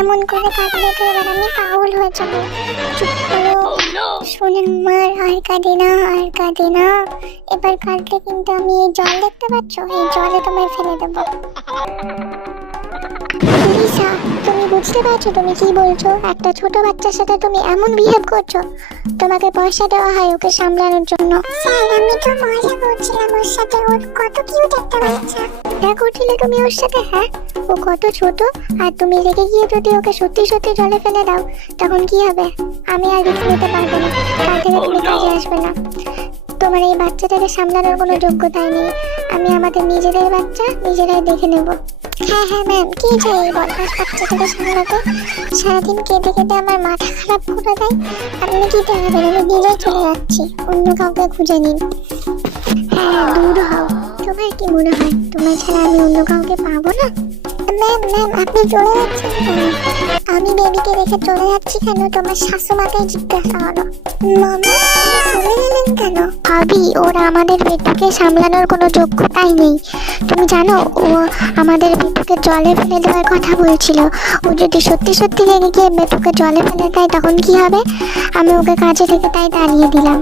এমন করে কাঁদলে তো এবার আমি পাগল হয়ে যাবো। চুপ করো শোনে আমার, আর কাঁদে না, আর কাঁদে না। এবার কাঁদলে কিন্তু আমি এই জল দেখতে পাচ্ছ, এই জলে তোমায় ফেলে দেবো। লিসা, তুমি বুঝতে পারছো তুমি কি বলছো? একটা ছোট বাচ্চার সাথে তুমি এমন বিহেভ করছো। তোমাকে পয়সা দেওয়া হয় ওকে সামলানোর জন্য। স্যার আমি তো মজা করছিলাম ওর সাথে, ওর কত কিউট একটা বাচ্চা। মজা করছিলে তুমি ওর সাথে? হ্যাঁ, ও কত ছোট, আর তুমি রেগে গিয়ে যদি ওকে সত্যি সত্যি জলে ফেলে দাও তখন কি হবে? আমি আর রিস্ক নিতে পারবো না, কাল থেকে তুমি কাজে আসবে না। তোমার এই বাচ্চাটাকে সামলানোর কোনো যোগ্যতাই নেই। আমি আমাদের নিজেদের বাচ্চা নিজেরাই দেখে নেব। হ্যাঁ হ্যাঁ ম্যাম, কি চাই এই বদমাস বাচ্চাটাকে সামলাতে? সারাদিন কেঁদে কেঁদে আমার মাথা খারাপ করে দেয়। আপনি কি দেখাবেন? আমি নিজেই চলে যাচ্ছি, অন্য কাউকে খুঁজে নিন। হ্যাঁ দূর হও। তোমার কি মনে হয় তোমার ছাড়া আমি অন্য কাউকে পাবো না? ম্যাম ম্যাম, আপনি চলে যাচ্ছেন কেন? আমি বেবিকে রেখে চলে যাচ্ছি কেন তোমার শাশুমাকেই জিজ্ঞাসা করো। মামা চলে গেলেন কেন? ভাবি, ওরা আমাদের বেটুকে সামলানোর কোনো যোগ্যতাই নেই। তুমি জানো ও আমাদের বেটুকে জলে ফেলে দেওয়ার কথা বলছিল। ও যদি সত্যি সত্যি রেগে গিয়ে বেটুকে জলে ফেলে দেয় তখন কি হবে? আমি ওকে কাজে থেকে তাই দাঁড়িয়ে দিলাম।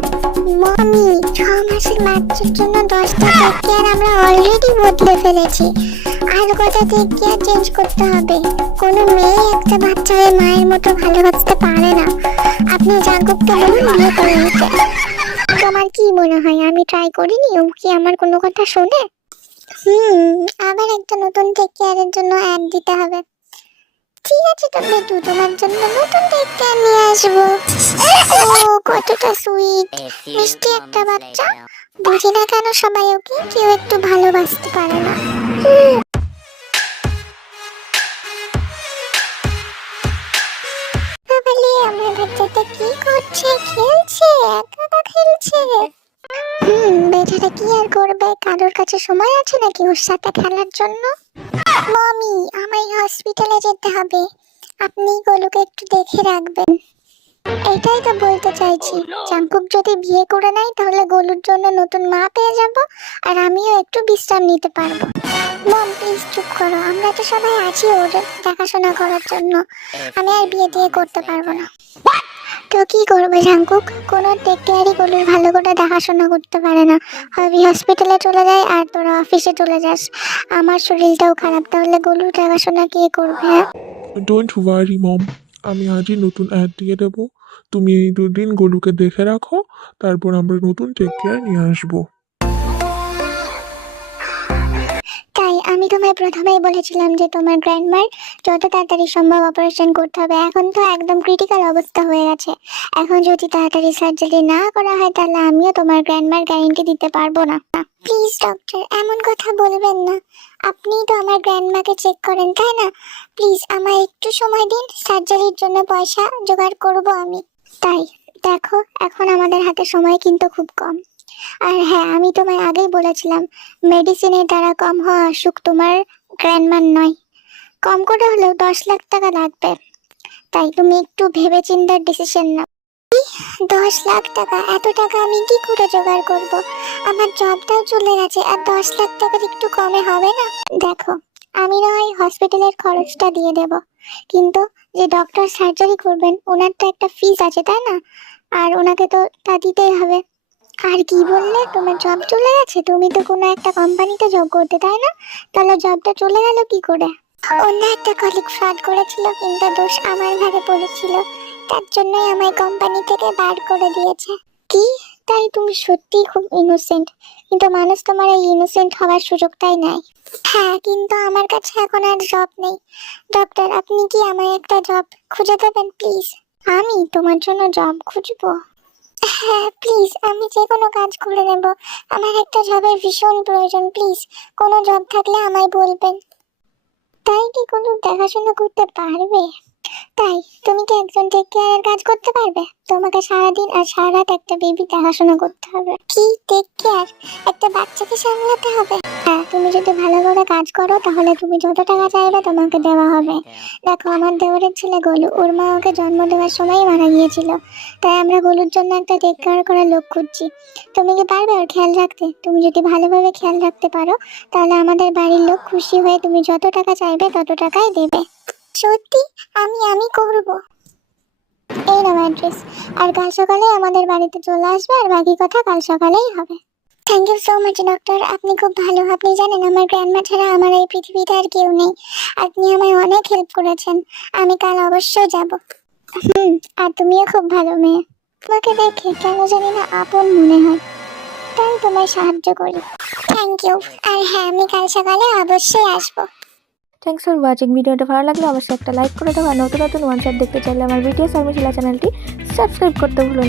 মামি, 6 মাসের বাচ্চার জন্য 10টা টেক কেয়ার আমরা অলরেডি বদলে ফেলেছি। আর কটা টেক কেয়ার চেঞ্জ করতে হবে? কোনো মেয়ে একটা বাচ্চাকে মায়ের মতো ভালোবাসতে পারে না। আপনি জাগরুককে বলুন বিয়ে করে নিতে। তোমার কি মনে হয় আমি ট্রাই করিনি? ও কি আমার কোনো কথা শোনে? আবার একটা নতুন টেক কেয়ারের জন্য অ্যাড দিতে হবে। ঠিক আছে তো বেটু, তোমার জন্য নতুন টেক কেয়ার নিয়ে আসবো। ও কতটা সুইট, মিষ্টি একটা বাচ্চা। বুঝি না কেন সবাই ওকে কেউ একটু ভালোবাসতে পারে না। বাবালে, আমার বাচ্চাটা কি করছে? খেলছে, একা একা খেলছে। বেচারা কি আর করবে, কারোর কাছে সময় আছে নাকি ওর সাথে খেলার জন্য? মামি, আমায় হসপিটালে যেতে হবে, আপনি গোলুকে একটু দেখে রাখবেন। এটাই তো বলতে চাইছি, জাঙ্কুক যদি বিয়ে করে নেয় তাহলে গোলুর জন্য নতুন মা পেয়ে যাব, আর আমিও একটু বিশ্রাম নিতে পারবো। মম প্লিজ চুপ করো, আমরা তো সবাই আছি ওর দেখাশোনা করার জন্য। আমি আর বিয়ে দিয়ে করতে পারবো না। তো কি করবে জাঙ্কুক? কোনো টেক কেয়ারই গোলুর ভালো করে দেখাশোনা করতে পারে না। আমি হসপিটালে চলে যাই আর তোরা অফিসে চলে যাস। আমার শরীরটাও খারাপ, তাহলে গোলুর দেখাশোনা কে করবে? ডোন্ট ওয়ারি মম, আমি আজই নতুন অ্যাড দিয়ে দেবো। তুমি এই 2 দিন গোলুকে দেখে রাখো, তারপর আমরা নতুন টেক কেয়ার নিয়ে আসবো। তাই আমি তোমায় প্রথমেই বলেছিলাম যে তোমার গ্র্যান্ডমার যত তাড়াতাড়ি সম্ভব অপারেশন করতে হবে। এখন তো একদম ক্রিটিক্যাল অবস্থা হয়ে গেছে। এখন যদি তাড়াতাড়ি সার্জারি না করা হয় তাহলে আমিও তোমার গ্র্যান্ডমার গ্যারেন্টি দিতে পারবো না। প্লিজ ডক্টর, এমন কথা বলবেন না। আপনিই তো আমার গ্র্যান্ডমাকে চেক করেন, তাই না? প্লিজ আমায় একটু সময় দিন, সার্জারির জন্য পয়সা জোগাড় করব আমি। তাই দেখো, এখন আমাদের হাতে সময় কিন্তু খুব কম। আর হ্যাঁ, আমি তোমায় আগেই বলেছিলাম মেডিসিনের দ্বারা কম হওয়া অসুখ তোমার গ্র্যান্ডমার নয়। কম করে হলেও 10 লাখ টাকা লাগবে। তাই তুমি একটু ভেবে চিন্তে ডিসিশন নাও। 10 লাখ টাকা? এত টাকা আমি কি করে জোগাড় করব? আমার জবটাও চলে গেছে, আর 10 লাখ টাকার একটু কমে হবে না? দেখো, আমি না হয় হসপিটালের খরচটা দিয়ে দেব, কিন্তু যে ডক্টর সার্জারি করবেন ওনার তো একটা ফিস আছে, তাই না? আর ওনাকে তো তা দিতেই হবে। আর কি বললে তোমার জব চলে গেছে? তুমি তো কোনো একটা কোম্পানিতে জব করতে, তাই না? তাহলে জবটা চলে গেল কি করে? অন্য একটা কলিগ ফ্রড করেছিল, কিন্তু দোষ আমার ঘাড়ে পড়েছিল। তার জন্যই আমায় কোম্পানি থেকে বার করে দিয়েছে। কি? তাই তুমি সত্যিই খুব ইনোসেন্ট, কিন্তু মানুষ তোমার এই ইনোসেন্ট হওয়ার সুযোগটাই নেয়। হ্যাঁ, কিন্তু আমার কাছে এখন আর জব নেই। ডক্টর, আপনি কি আমায় একটা জব খুঁজে দেবেন প্লিজ? আমি তোমার জন্য জব খুঁজবো? হ্যাঁ প্লিজ, আমি যে কোনো কাজ করে নেব। আমার একটা জবের ভীষণ প্রয়োজন, প্লিজ কোনো জব থাকলে আমায় বলবেন। তাই কি কোনো দেখাশোনা করতে পারবে? তাই তুমি কি একজন টেক কেয়ারের কাজ করতে পারবে? তোমাকে সারাদিন আর সারা রাত একটা বেবি দেখাশোনা করতে হবে। কি টেক কেয়ার? একটা বাচ্চাকে সামলাতে হবে? হ্যাঁ, তুমি যদি ভালো করে কাজ করো তাহলে তুমি যত টাকা চাইবে তোমাকে দেওয়া হবে। দেখো, আমার দেওরের ছেলে গোলু, ওর মা ওকে জন্ম দেওয়ার সময়ই মারা গিয়েছিল। তাই আমরা গোলুর জন্য একটা টেক কেয়ার করার লোক খুঁজছি। তুমি কি পারবে ওর খেয়াল রাখতে? তুমি যদি ভালোভাবে খেয়াল রাখতে পারো তাহলে আমাদের বাড়ির লোক খুশি হয়ে তুমি যত টাকা চাইবে তত টাকাই দেবে। সত্যি? আমি করব। এই নাও অ্যাড্রেস। আর কাল সকালে আমাদের বাড়িতে চলে আসবে, আর বাকি কথা কাল সকালেই হবে। Thank you so much doctor, আপনি খুব ভালো। আপনি জানেন আমার গ্র্যান্ডমা ছাড়া আমার এই পৃথিবীতে আর কেউ নেই। আপনি আমায় অনেক হেল্প করেছেন। আমি কাল অবশ্যই যাব। আর তুমিও খুব ভালো মেয়ে। তোমাকে দেখে কেন জানি না আপন মনে হয়, তাই তোমায় সাহায্য করি। Thank you. আর হ্যাঁ, আমি কাল সকালে অবশ্যই আসবো। Thanks for watching. ভিডিওটা ভালো লাগলে অবশ্যই একটা লাইক করে দাও, আর নতুন নতুন ওয়ান শট দেখতে চাইলে আমার ভিডিও শর্মিশিলা চ্যানেলটি সাবস্ক্রাইব করতে ভুলো না।